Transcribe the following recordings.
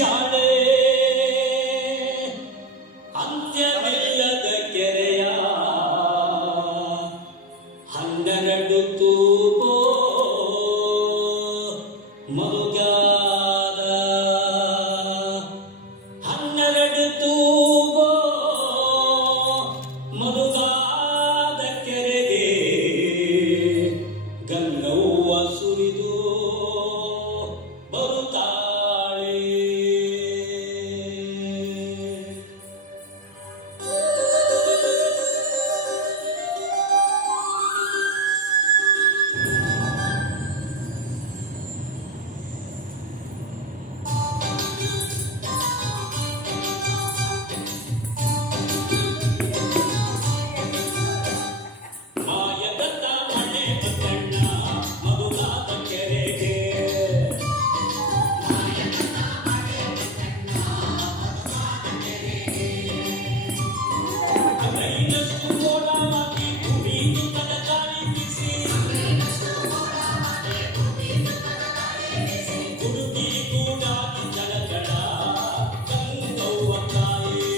ಶಾಲೆ ಅಂತ್ಯವಿಲ್ಲದ ಕೆರೆಯ 12 ತೂಬೋ ಮರುಗಾದ 12 ತೂಬೋ ಮರುಗಾದ ಕೆರೆಗೆ ಗಂಗವ್ವ ಸುರಿದು ಬರುತ್ತಾಳೆ. ಮಾಯದ ಮಳೆ ಬಂದಣ್ಣ ಮರುಗಾದ ಕೆರೆಗೆ ಅಂಗೈನಷ್ಟು ಮೋಡವಾಗಿ ಭೂಮಿಯು ತನ್ನ ಗಾಳಿ ಬೀಸಿ ಗುಡುಗಿ ಗೂಡಾಗಿ ಜಲಜಡ ಗಂಗವ್ವ ತಾಯಿ.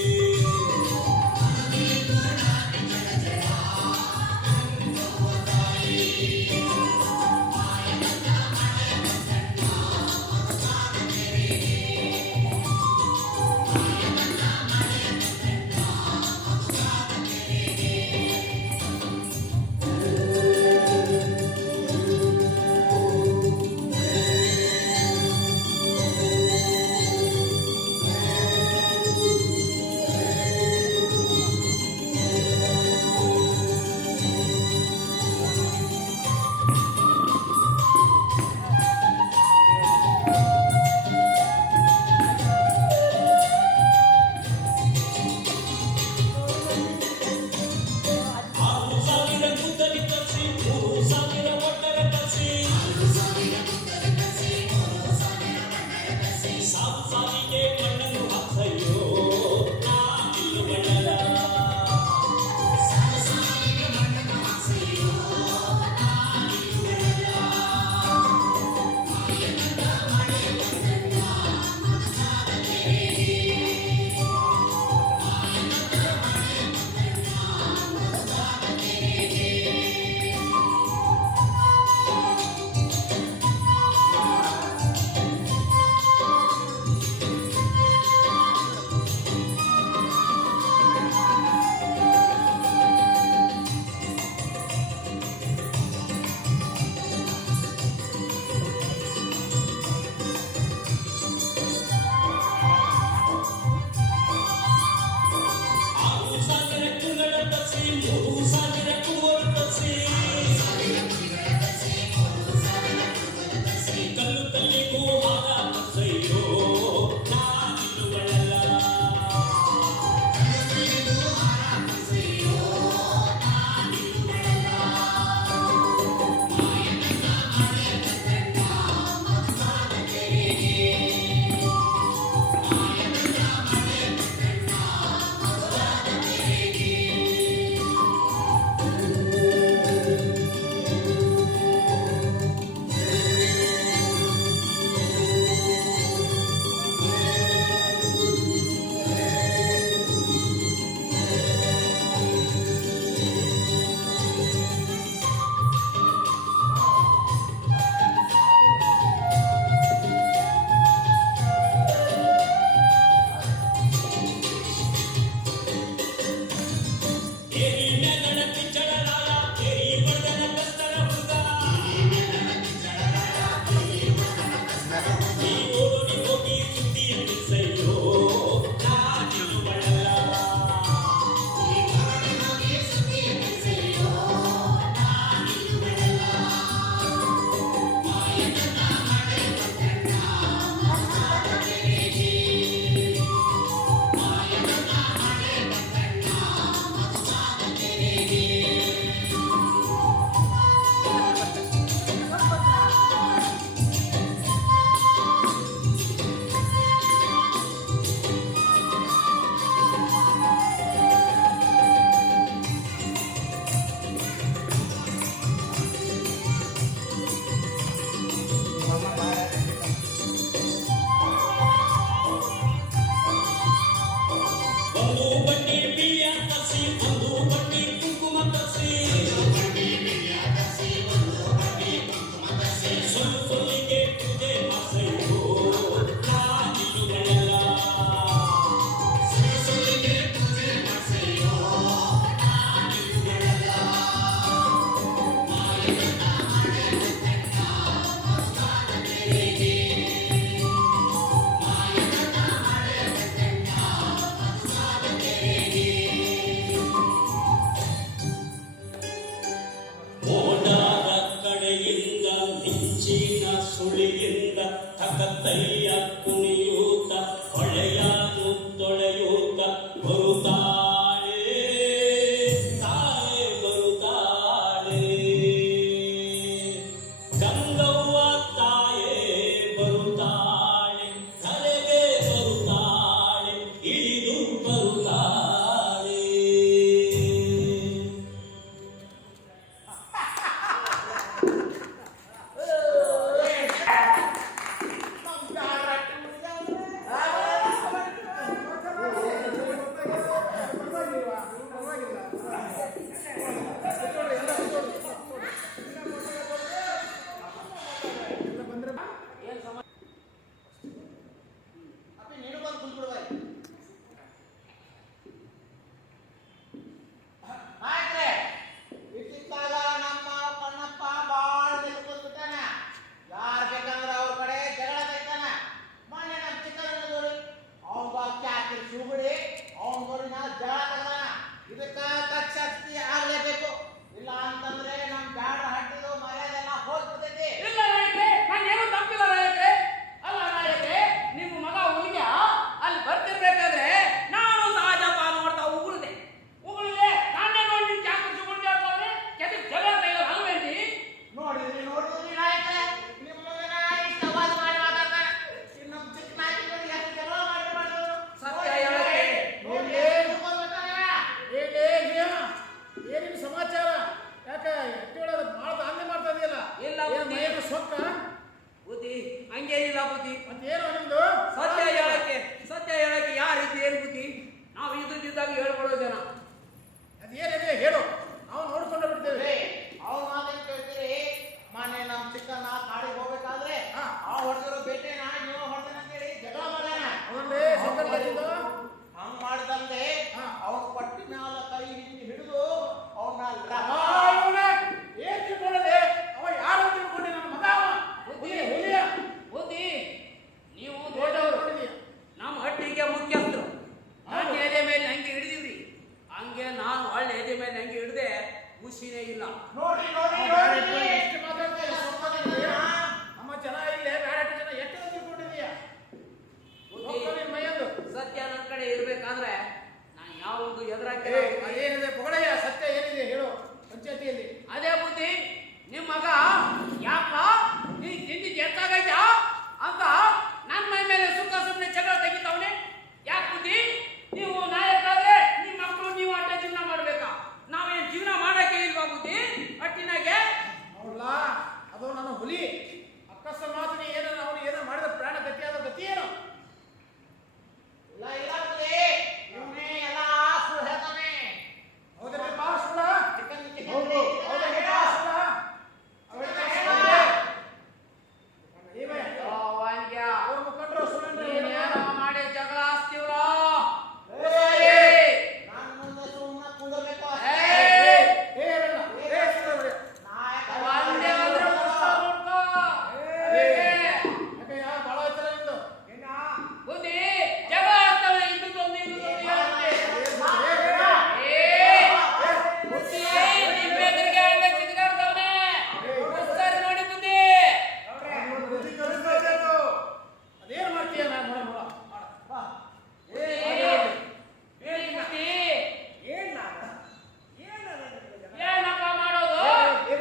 ಏನಪ್ಪ ಮಾಡೋದು?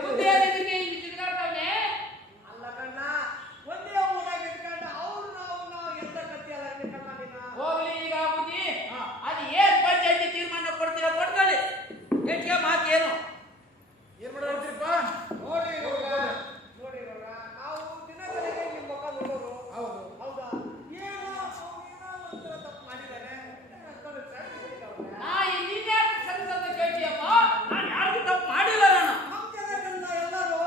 ಬುದ್ಧಿ ಅದಕ್ಕೆ ಹಿಂಗ್ ತಿರ್ಗಾಡ್ತಾವ್ನೆ. ಅಲ್ಲ ಕಣ್ಣ, ಒಂದೇ ಊರಾಗ ಇಟ್ಕೊಂಡು ಅವ್ರು ನಾವು ಎಂತ ಕತ್ತಿ ಅಲ್ಲ ಕಣ್ಣ ನೀನು. ಹೋಗ್ಲಿ ಈಗ ಬುದ್ಧಿ. ಅದು ಏನ್ ಪಂಚಾಯತಿ ತೀರ್ಮಾನ ಕೊಡ್ತೀರ ಕೊಡ್ಕೊಳ್ಳಿ. ಹೆಚ್ಚಿಗೆ ಮಾತೇನು? ಏನ್ ಮಾಡ್ತೀರಪ್ಪ? ನೋಡಿ ಇವಾಗ, ನಾವು ದಿನಗಳಿಗೆ ನಿಮ್ಮ ಮುಖ ನೋಡೋರು. ಹೌದು. ಹೌದಾ? ಏನೋ ಒಂಥರ ತಪ್ಪು ಮಾಡಿದ್ದಾನೆ. ನಾ ಇನ್ಯಾಕೆ ಸಂಸದ ಕೇಳ್ತೀಯಪ್ಪ? ನಾನು ಯಾರಿಗೂ ತಪ್ಪು ಮಾಡಿಲ್ಲ. ನಮ್ಮ ಜನ ಕಣ್ಣ ಎಲ್ಲರೂ.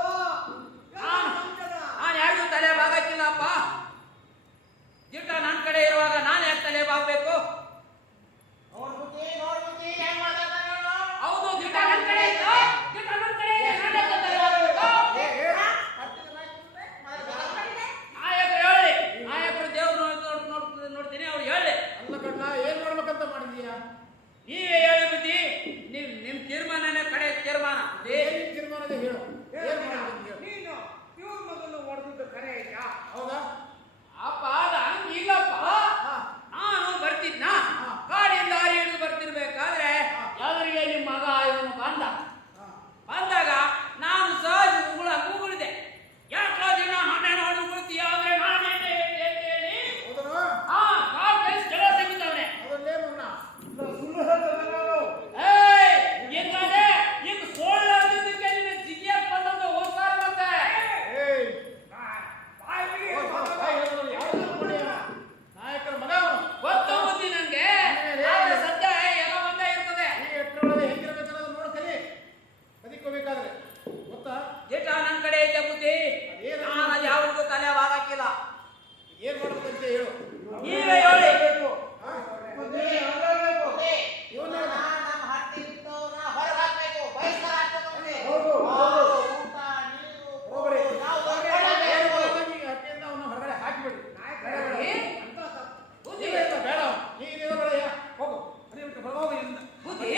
ನಮ್ಮ ಜನ. ನಾನು ಯಾರಿಗೂ ತಲೆ ಬಾಗಕ್ಕಿಲ್ಲಪ್ಪ. ಜಿಟ್ಟ ನನ್ನ ಕಡೆ ಇರುವಾಗ ನಾನು ಯಾಕೆ ತಲೆ ಬಾಗಬೇಕು? ಹೌದು, ಜಿಟ್ಟ ನನ್ನ ಕಡೆ ಇತ್ತು. ಜಿಟ್ಟ ನನ್ನ ಕಡೆ ಇದೆ, ನಾನು ಯಾಕೆ ತಲೆ ಬಾಗಬೇಕು? ನಾಯಕರು ಹೇಳಿ. ನಾಯಕರು ದೇವ್ರು ನೋಡ್ತೀನಿ, ಅವ್ರು ಹೇಳಿ. ಅಲ್ಲ ಕಣ್ಣ, ಏನ್ ಮಾಡ್ಬೇಕಂತ ಮಾಡಿದೀಯಾ? ನೀವೇ ಹೇಳಿ ಬುದ್ಧಿ. ನಿಮ್ ತೀರ್ಮಾನನೇ ಕಡೆ ತೀರ್ಮಾನ. ಏನ್ ತೀರ್ಮಾನದ ಹೇಳು. ಏನ್ ಮಾಡ್ಬೇಕಂತ ಹೇಳು. ನೀನು ಇವ್ರ ಮೊದಲು ಹೊಡೆದಿದ್ದು ಕರೆ ಆಯ್ತಾ? ಹೌದಾ? ಅಪ್ಪ ಅದು ಹಂಗಿಲ್ಲಪ್ಪ. ನಾನು ಬರ್ತಿದ್ನ, ಕಾಡಿಂದ ಹಾರಿ ಹಿಡಿದು ಬರ್ತಿರ್ಬೇಕಾದ್ರೆ ಎದುರಿಗೆ ನಿಮ್ಮ ಮಗ ಇವನು ಬಂದಾಗ ನಾನು ಸಹಜ ಕೂಗುಳಿದೆ. ಯಾಕೋ ದಿನ ಹಣೆ ನೋಡಿ ಉಗುಳ್ತೀಯ ಅಂದ್ರೆ ನಾನು ಹೇಳಿ ಹೌದಾ? ಕಾಲ್ ಕೈ ಜಲ ತೆಗಿತಾವ್ರೆ. ಅದಲ್ಲೇ ಮಗನ. ಸುಳ್ಳು ಹೇಳ್ತಾರೆ ನಾನು. ಹಿಂಗಾದ್ರೆ ಈಗ ಸೋಳ್ಳು ಅಂದಿದ್ದಕ್ಕೆ ನಿನ್ನ ಜಿಗಿಯಕ್ ಬಂದಂತ ಹೋಗ್ತಾರ ಮತ್ತೆ. ಏಯ್, ಬಾಯಿ ಬಿಡಿ. ಬಾಯ್ ಹೇಳಿದ್ರು ಯಾವ್ದು ಮಾಡ್ಯಾನ? ನಾಯಕರ ಮಗ ಅವನು. ಗೊತ್ತು ಬುದ್ಧಿ ನಂಗೆ. ಆದ್ರೆ ಸದ್ಯ ಎಲ್ಲ ಒಂದೇ ಇರ್ತದೆ. ಈ ಎಟ್ಟರೊಳಗೆ ಹೆಂಗಿರ್ಬೇಕನ್ನೋದು ನೋಡ್ ಕಲಿ. ಬದುಕೋಬೇಕಾದ್ರೆ ಗೊತ್ತಾ? ಜಿಟ್ಟ ನನ್ನ ಕಡೆ ಐತೆ ಬುದ್ಧಿ. ನಾನು ಅದು ಯಾವ್ದು ತಲೆ ಬಾಗಕ್ಕಿಲ್ಲ. ಏನ್ ಮಾಡ್ಬೇಕಂತ ಹೇಳು. ನೀವೇ ಹೇಳಿ. ಇವನ್ನ ಹಟ್ಟಿಯಿಂದ ಅವನ್ನ ಹೊರಗಡೆ ಹಾಕಿಬಿಡಿ. ಬುದ್ಧಿ ಇಲ್ಲ, ಇಲ್ಲ, ಬೇಡ. ನೀನು ಬೇಡ. ಹೋಗು. ಹೋಗು ಇಲ್ಲಿಂದ. ಬುದ್ಧಿ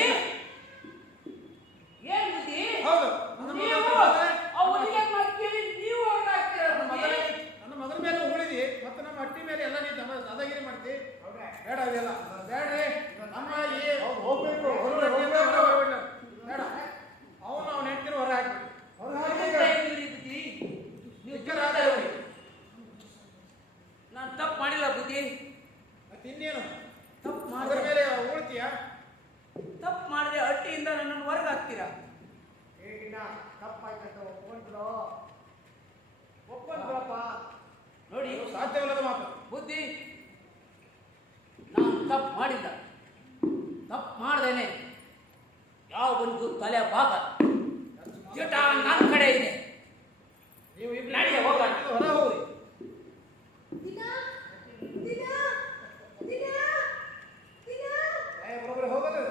ಏನ್ ಬುದ್ಧಿ? ಹೌದು. ನನ್ನ ನೀವು ಮಗನ ಅವನಿಗೆ ಮಕ್ಕಳಿ ನೀವು ಹೊರಗಾಕ್ತೀರ ಬುದ್ಧಿ. ನನ್ನ ಮಗನ ಮೇಲೆ ಉಳಿದಿ ಮತ್ತೆ ನಮ್ಮ ಹಟ್ಟಿ ಮೇಲೆ ಎಲ್ಲ ನೀನು ದಾದಾಗಿರಿ ಮಾಡ್ತಿ. ಬೇಡ ಅದೆಲ್ಲ ಬೇಡ್ರಿ. ನಮ್ಮ ಹೋಗ್ಬೇಕು ಬೇಡ. ಅವನು ಅವನ ಹೆಂಡತಿನ ಹೊರ ಹಾಕ್ಬಿಡಿ. ಎಂತ ಹೇಳಿದ್ರಿ ಬುದ್ಧಿ? ನೀವು ಚಿಕ್ಕರಾದ ನಾನು ತಪ್ಪು ಮಾಡಿಲ್ಲ ಬುದ್ಧಿ. ಮತ್ತೆ ಇನ್ನೇನು ತಪ್ಪು ಮಗನ ಮಾಡಿದ್ರೆ ಮೇಲೆ ಉಳ್ತೀಯ? ತಪ್ಪು ಮಾಡಿದ್ರೆ ಹಟ್ಟಿಯಿಂದ ನನ್ನನ್ನು ಹೊರಗೆ ಹಾಕ್ತೀರಾ? ಈಗಿನ ತಪ್ಪಾಯ್ತಂತ ಒಪ್ಕೊಂಡ್ರಪ್ಪ. ನೋಡಿ ಇದು ಸಾಧ್ಯವಿಲ್ಲದ ಮಾತು. ಬುದ್ಧಿ, ನಾನು ತಪ್ಪು ಮಾಡಿಲ್ಲ. ತಪ್ಪು ಮಾಡ್ದೇನೆ ಯಾವ ಬಂದು ತಲೆ ಬಾಗ ಜಿಟ ನನ್ನ ಕಡೆ ಇದೆ. ನೀವು ಇಬ್ರು ನಡಿ, ಹೋಗೋಣ. ಹೊರ ಹೋಗಿ. ಬರೋಬ್ಬರಿ ಹೋಗೋದು.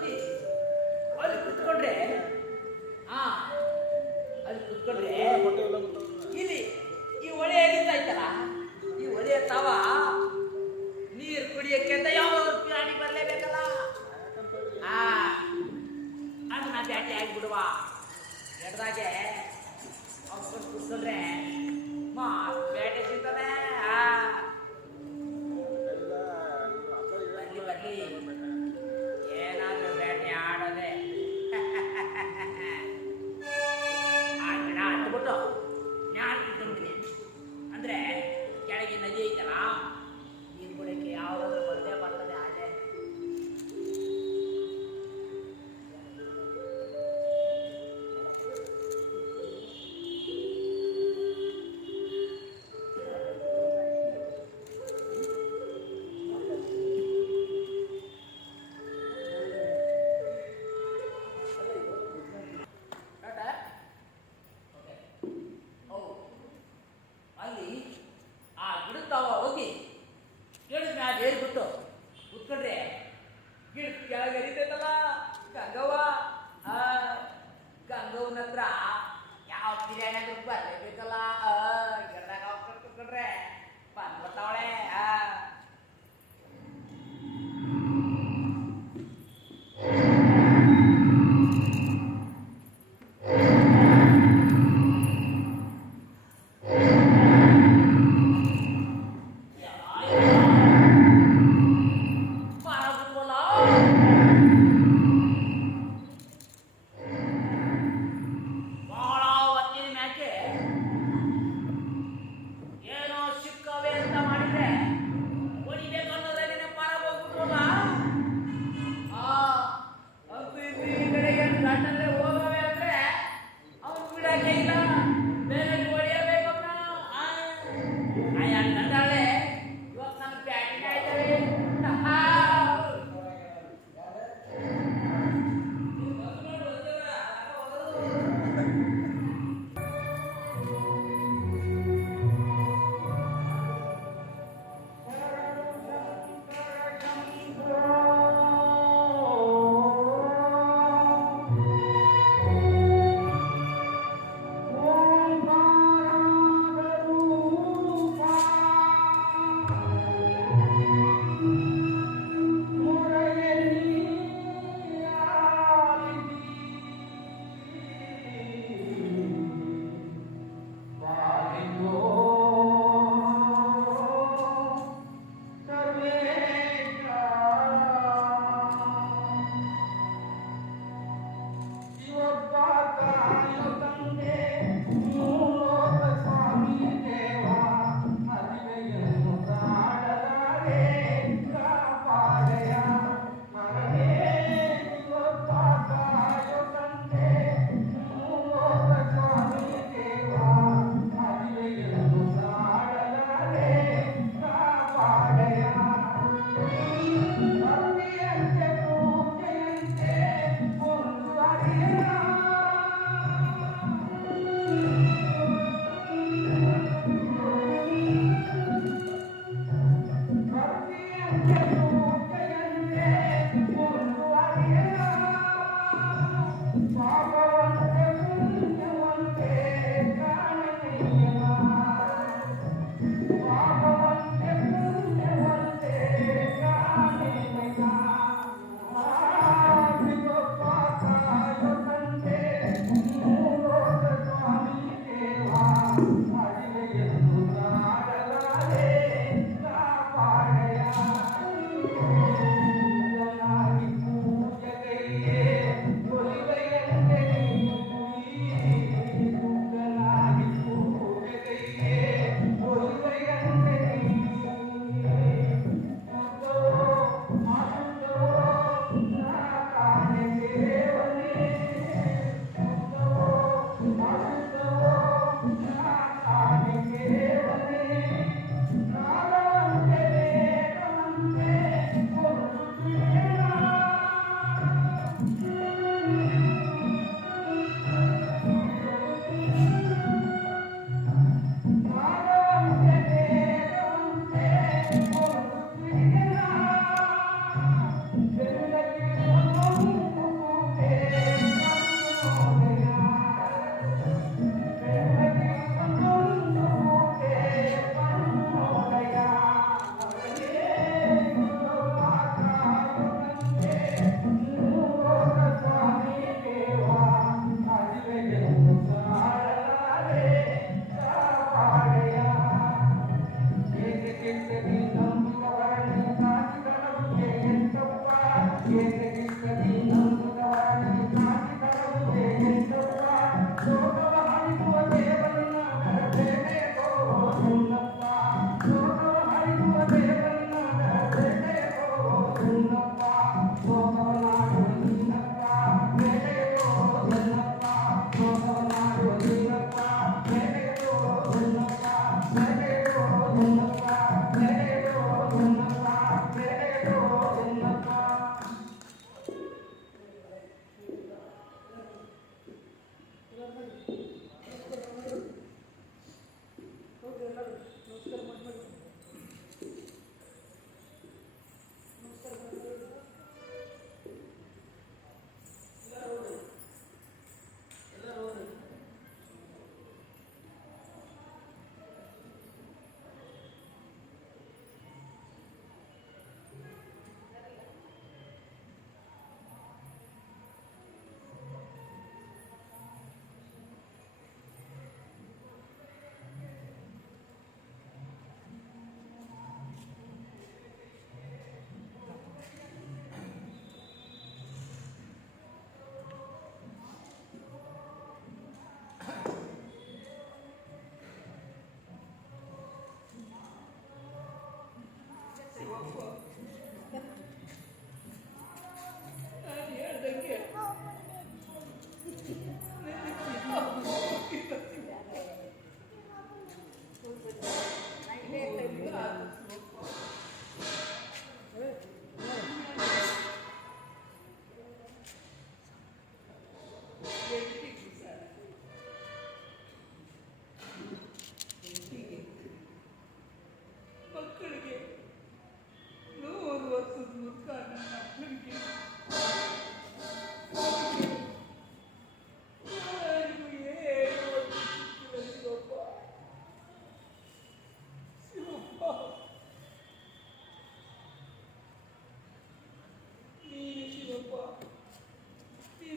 ಹತ್ತಿ ಅಲ್ಲಿ ಕುತ್ಕೊಂಡ್ರೆ ಹಾ ಅಲ್ಲಿ ಕುತ್ಕೊಂಡ್ರೆ ಇಲ್ಲಿ ಈ ಹೊಳೆ ಹರಿತಾ ಇತ್ತಲ್ಲ ಈ ಹೊಳೆಯ ತವ ನೀರು ಕುಡಿಯಕ್ಕೆ ಅಂತ ಯಾವ್ದಾದ್ರು ಪ್ರಾಣಿ ಬರ್ಲೇಬೇಕಲ್ಲ ಆ ಅದನ್ನ ಬ್ಯಾಟಿ ಆಗಿಬಿಡುವ ಎಡ್ದಾಗೆ ಅವ್ಕೊಂಡು ಕುತ್ಕೊಂಡ್ರೆ ಮಾ ಬೇಟೆ ಸಿಗ್ತದೆ ಬರ್ಲಿ ಬರ್ಲಿ ಏನಾದ್ರೂ ಬೇಟೆ ಆಡೋದೆ ಆ ಗಿಡ ಹತ್ಬಿಟ್ಟು ನಾನು ಕುತ್ಕೊಂಡ್ಬಿಡಿ ಅಂದ್ರೆ ಕೆಳಗೆ ನದಿ ಐತಲ್ಲ ನೀರು ಕುಡಿಯಕ್ಕೆ ಯಾವ್ದಾದ್ರು ಬಂದೇ ಬರ್ತದೆ ಹಾಗೆ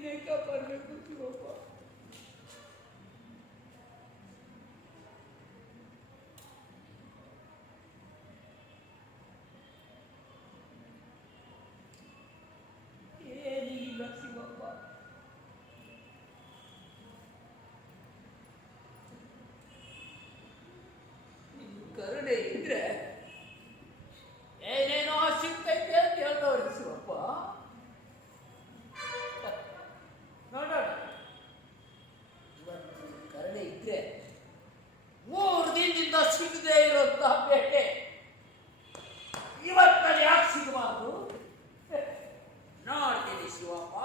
ನೀನೇ ಕಾಪಾಡಬೇಕು ಶಿವಪ್ಪ. ಏನಿಲ್ಲ ಶಿವಪ್ಪ. ನಿನ್ನ ಕರುಣೆ ಇದ್ರೆ ಏನೇನೋ ಸಿಗ್ತೈತೆ ಅಂತ ಹೇಳ್ದವ್ರೆ ಶಿವಪ್ಪ. ನೋಡೋಣ, ಇವತ್ತು ಕರುಣೆ ಇದ್ರೆ 3 ದಿನದಿಂದ ಸಿಗದೆ ಇರೋಂಥ ಬೇಟೆ ಇವತ್ತಲ್ಲಿ ಯಾಕೆ ಸಿಗಬಾರ್ದು? ನೋಡ್ತೀನಿ ಶಿವಪ್ಪ,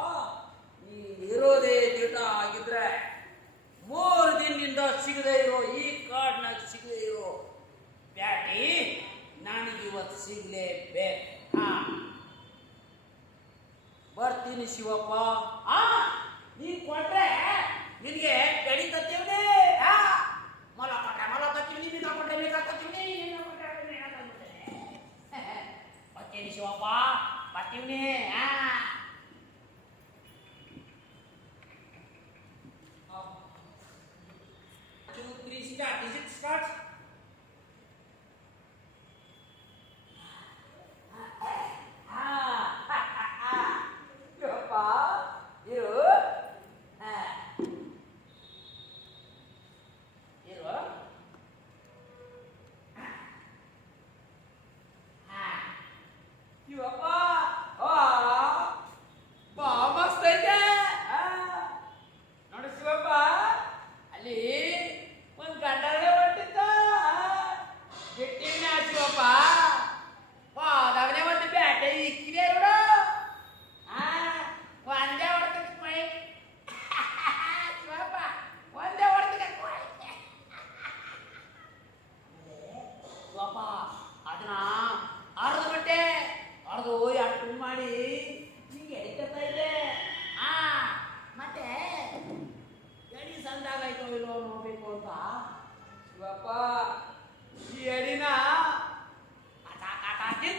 ನೀನಿರೋದೇ ದಿಟ ಆಗಿದ್ರೆ 3 ದಿನದಿಂದ ಸಿಗದೆ ಇರೋ ಈ ಕಾಡ್ನಾಗ ಸಿಗದೆ ಇರೋ ಬ್ಯಾಟಿ ನನಗಿವತ್ತು ಸಿಗ್ಲೇಬೇಕು. ಬರ್ತೀನಿ ಶಿವಪ್ಪ. ನೀನ್ ಕೊಟ್ರೆ ನಿನಗೆ ಗಡಿ ತತ್ತೀವನೇ. ಮೊಲ ಕೊಟ್ರೆ ಮೊಲ ತತ್ತೀವಿ, ಮೀನ ಕೊಟ್ರೆ ಮೀನ ತತ್ತೀವಿ, ಬರ್ತೀನಿ ಶಿವಪ್ಪ, ಬರ್ತೀವಿ. 2, 3 start. Is it start? Shivappa ಇರು. ಇರು. ಶಿವಪ್ಪ ಬಾ, ಮಸ್ತ್ ಐತೆ. ನೋಡು ಶಿವಪ್ಪ, ಅಲ್ಲಿ ಒಂದು ಗಂಡನೇ ಹೊಟ್ಟಿದ್ದ. ಬಿಟ್ಟಿನ ಶಿವಪ್ಪ, ಹೋದವನೇ ಒಂದು ಬ್ಯಾಟೆ ಇಕ್ಕಿದೆ ನೋಡು. ಒಂದೇ ಹೊಡೆದಕ್ಕೆ ಮೈ ಶಿವಪ್ಪ, ಒಂದೇ ಹೊಡೆದಕ್ಕೆ ಶಿವಪ್ಪ, ಅದನ್ನ ಅರ್ಧ ಗಂಟೆ ಅರ್ದು ಎರಡು ಮಾಡಿ ನಿಂಗೆ ಎಡಿಕತ್ತಾ ಇದೆ. ಮತ್ತೆ ಎಡಿ ಸಂದಾಗಾಯ್ತೋ ಇಲ್ಲೋ ನೋಡ್ಬೇಕು ಅಂತ ಶಿವಪ್ಪ ಈ ಎಡಿನ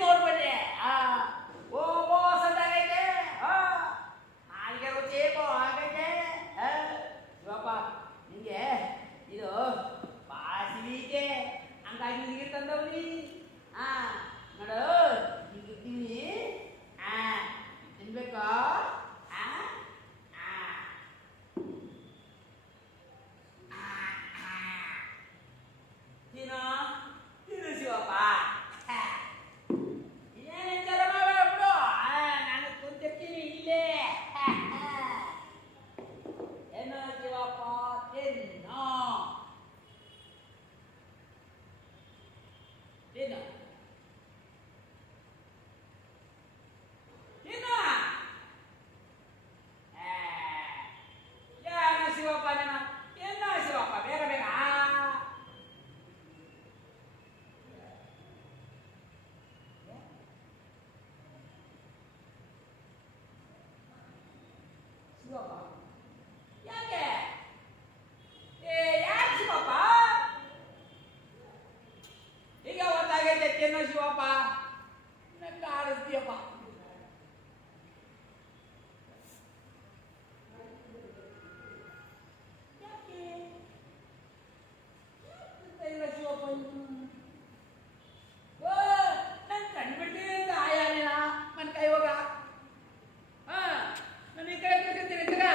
ನೋಡ್ಬೇಡಿ. ಓ ಸಂದಾಗೈತೆ, ಹಾಗೆ ರುಚಿ ಆಗೈತೆ ಶಿವಪ್ಪ. ನಿಂಗೆ ಇದು ಭಾಳ ಸಿಗೈತೆ, ಹಂಗಾಗಿ ನಿನಗೆ ತಂದವ್ರಿ. ನೋಡು, ಹಿಂಗಿರ್ತೀವಿ, ತಿನ್ಬೇಕಾ? ತಿನ್ನು ಶಿವಪ್ಪ. ಇನ್ನೇನು ವಿಚಾರ ಮಾಡ್ಬಿಡು, ನಾನು ಕುಂತಿರ್ತೀನಿ ಇಲ್ಲೇ. ಏನು ಶಿವಪ್ಪ, ತಿನ್ನು ತಿನ್ನು ತಿನ್ನು. ಏನು ಶಿವಪ್ಪ ನೀನು, ಏನು ಶಿವಪ್ಪ, ಬೇಗ ಬೇಗ. ಶಿವಪ್ಪ ಯಾಕೆ? ಯಾಕೆ ಶಿವಪ್ಪ? ಈಗ ಒಂದಾಗೈತೆ, ತಿನ್ನೋ ಶಿವಪ್ಪ. ನಂಗೆ ಆಡಿಸ್ತೀಯಪ್ಪ. ಯಾಕೆ ಇಲ್ಲ ಶಿವಪ್ಪ? ನನ್ ಕಂಡ್ಬಿಡ್ತೀನಿ ಅಂತ ಆಯಾಲಿನ ನನ್ನ ಕೈ ಹೋಗ. ನಾನು ಈ ಕಡೆ ತಿರ್ತೀನಿ.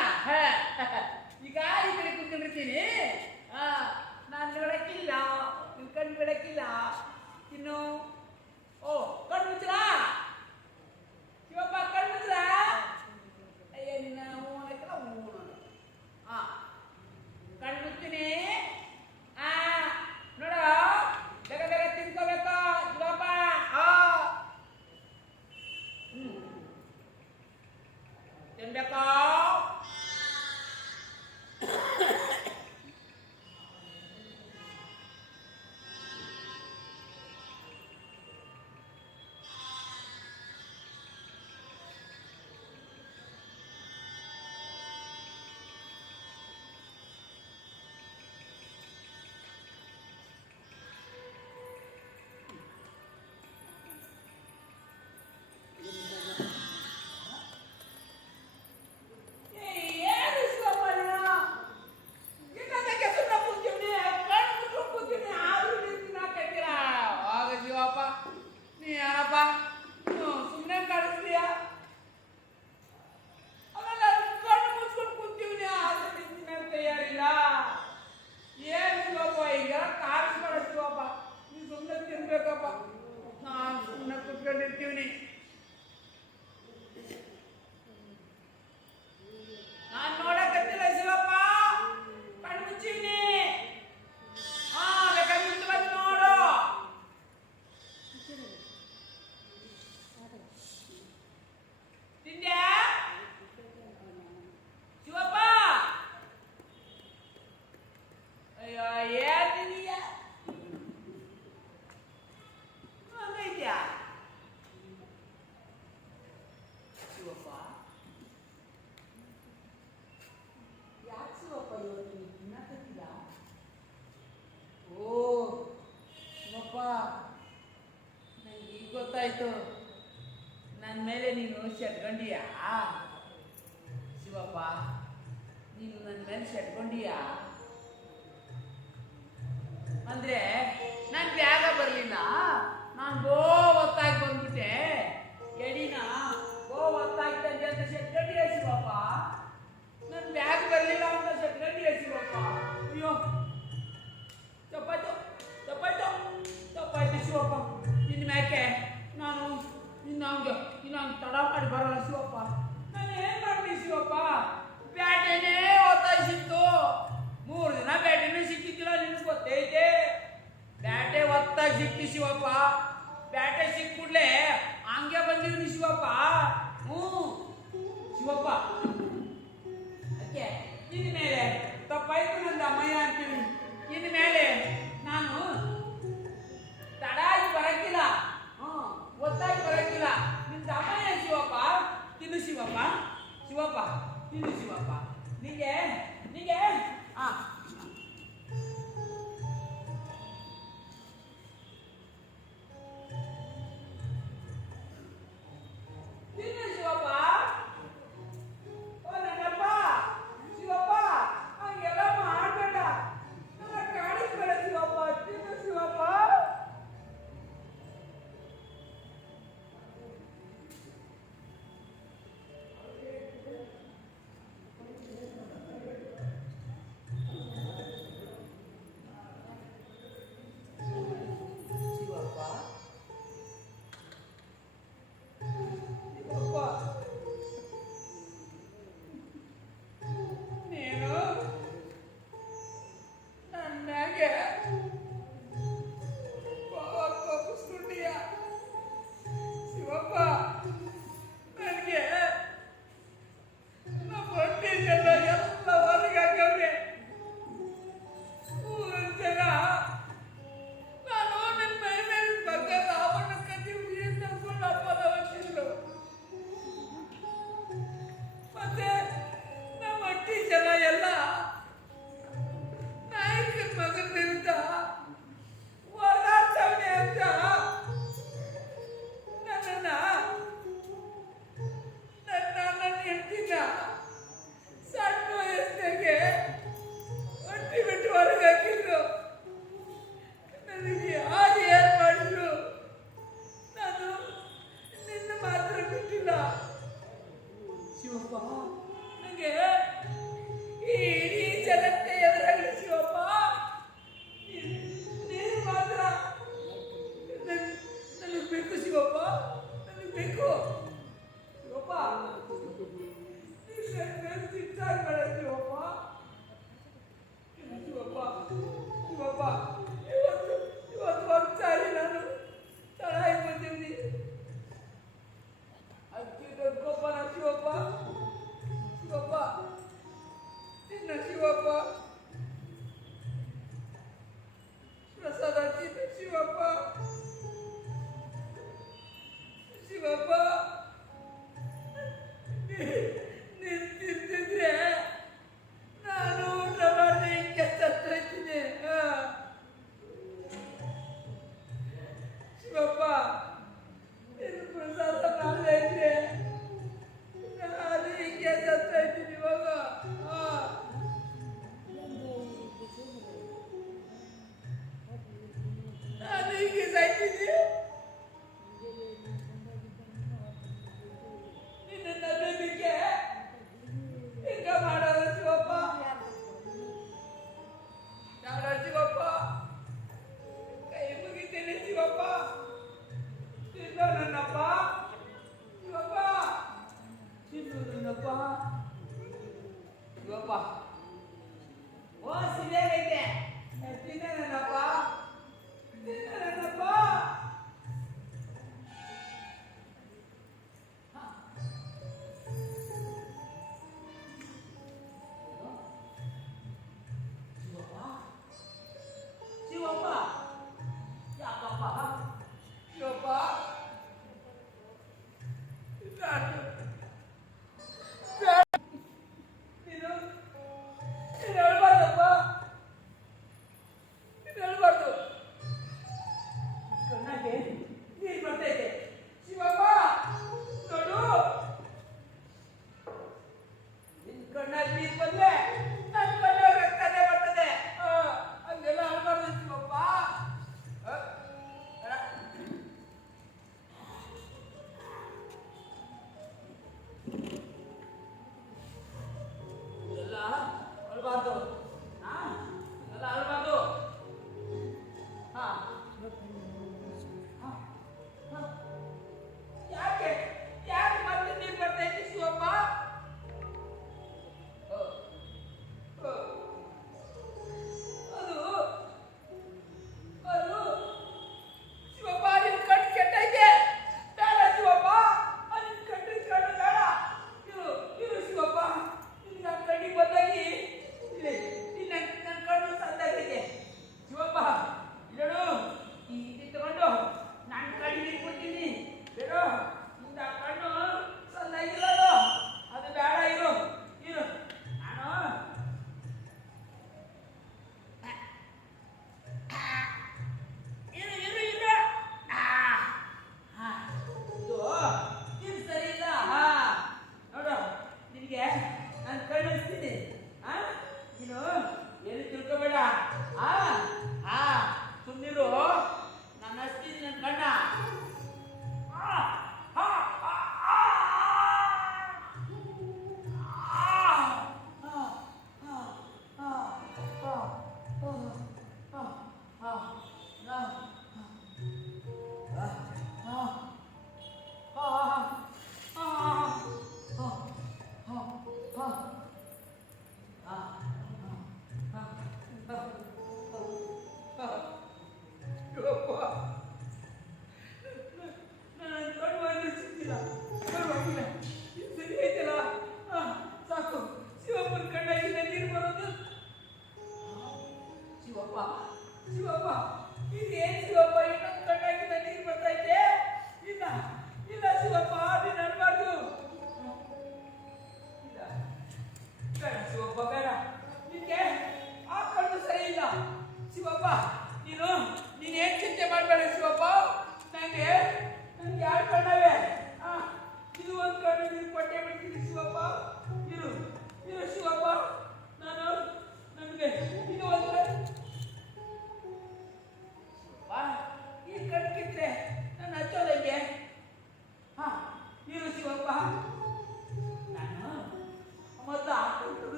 ಇವತ್ತು ನೀನು ತಿನ್ನಕತ್ತಿಲ್ಲ? ಓ ಶಿವಪ್ಪ, ನಂಗೆ ಈಗ ಗೊತ್ತಾಯ್ತು, ನನ್ನ ಮೇಲೆ ನೀನು ಶಟ್ಕೊಂಡಿಯಾ? ಶಿವಪ್ಪ, ನೀನು ನನ್ನ ಮೇಲೆ ಶಟ್ಕೊಂಡಿಯಾ? ಅಂದ್ರೆ ನಾನು ಬ್ಯಾಗ ಬರಲಿಲ್ಲ, ನಾನು ಹೊತ್ತಾಗಿ ಬಂದ್ಬಿಟ್ಟೆ, ಎಡಿನ ಹೊತ್ತಾಗಿ ತಂದೆ ಅಂತ ಶಟ್ಕೊಂಡಿಯ ಶಿವಪ್ಪ? ನನ್ನ ಬ್ಯಾಗ್ ಬರಲಿಲ್ಲ ಅಂತ ಶಟ್ಕೊಂಡಿಯ ಶಿವಪ್ಪ? ಅಯ್ಯೋ, ತಪ್ಪಾಯ್ತು ತಪ್ಪಾಯ್ತು ತಪ್ಪಾಯ್ತು ಶಿವಪ್ಪ. ಇನ್ನು ಮ್ಯಾಕೆ ನಾನು ಇನ್ನಂಗೆ ತಡ ಮಾಡಿ ಬರಲ್ಲ ಶಿವಪ್ಪ. ನಾನು ಏನು ಮಾಡಲಿ ಶಿವಪ್ಪ? ಬ್ಯಾಟೆನೇ ಒತ್ತಾಯಿಸಿತ್ತು, 3 ದಿನ ಬ್ಯಾಟೆನೂ ಸಿಕ್ಕಿದ್ದಿಲ್ಲ, ನಿನ್ಗೆ ಗೊತ್ತೈತೆ. ಬ್ಯಾಟೆ ಒತ್ತಾಗಿ ಸಿಕ್ತಿ ಶಿವಪ್ಪ, ಬ್ಯಾಟೆ ಸಿಕ್ಕುಡ್ಲೆ ಹಂಗೆ ಬಂದಿವ್ನಿ ಶಿವಪ್ಪ. ಶಿವಪ್ಪ, ಅದಕ್ಕೆ ಇನ್ನು ಮೇಲೆ ತಪ್ಪಾಯ್ತು ನಂದು ಅಮ್ಮಯ್ಯ ಅಂತೀವಿ. ಇನ್ನು ಮೇಲೆ ನಾನು ತಡಾಗಿ ಬರಕ್ಕಿಲ್ಲ, ಒತ್ತಾಗಿ ಬರಕ್ಕಿಲ್ಲ. ನಿಂದ ಅಮ್ಮಯ್ಯ ಶಿವಪ್ಪ, ತಿನ್ನು ಶಿವಪ್ಪ, ಶಿವಪ್ಪ ತಿನ್ನು ಶಿವಪ್ಪ. ನಿಂಗೆ ಆ ತಿನ್ನು ಶಿವಪ್ಪ. ಓ ನನ್ನಪ್ಪ ಶಿವಪ್ಪ, ಹಂಗೆಲ್ಲ ಮಾಡಬೇಡ, ನನ್ನ ಕಾಣಿಸ್ಬೇಡ ಶಿವಪ್ಪ, ತಿನ್ನು ಶಿವಪ್ಪ. ಕಣ್ಣಲ್ಲಿ ನೀರು ಬಂದ್ರೆ ನನ್ನ ಕಣ್ಣಲ್ಲಿ ರಕ್ತನೇ ಬರ್ತದೆ. ಹಂಗೆಲ್ಲ ಅನ್ಬಾರ್ದು ಶಿವಪ್ಪ. ಎಲ್ಲ ಅಳ್ಬಾರ್ದು. ಎಲ್ಲ ಅಳ್ಬಾರ್ದು. ಹಾ ಯಾಕೆ ಯಾಕೆ ಮತ್ತೆ ನೀರು ಬರ್ತೈತಿ ಶಿವಪ್ಪ? ಅದು ಅದು ಶಿವಪ್ಪ, ನಿನ್ ಕಣ್ಣು ಕೆಟ್ಟೈತೆ. ಬೇಡ ಶಿವಪ್ಪ, ನಿನ್ ಕಣ್ಣಿನ ಕಣ್ಣು ಬೇಡ. ಇರು ಶಿವಪ್ಪ, ನಿನ್ನ ಕಣ್ಣಿಗೆ ಬಂದಾಗಿ ಇಲ್ಲಿ ನನ್ನ ಕಣ್ಣು ಸಂದಾಗೈತೆ. ಶಿವಪ್ಪ ಇಲ್ಲಡು, ಇದು ತಗೊಂಡು ನನ್ನ ಕಣ್ಣಿಗೆ ಇಟ್ಬಿಡ್ತೀನಿ. ಬೇಡ, ನಿನ್ನ ಕಣ್ಣು ಸಂದಾಗಿರೋದು ಅದು ಬೇಡ. ಇರು ಇರು ನಾನು ಇರು ಇರು ಇರು. ಇದು ಇದು ಸರಿ ಇಲ್ಲ. ನೋಡು, ನಿನಗೆ ನಾನು ಕಣ್ಣು ಹಚ್ತೀನಿ. ನೀನು ಏನು ತಿಳ್ಕೊಬೇಡ. ಸುಮ್ಮನಿರು.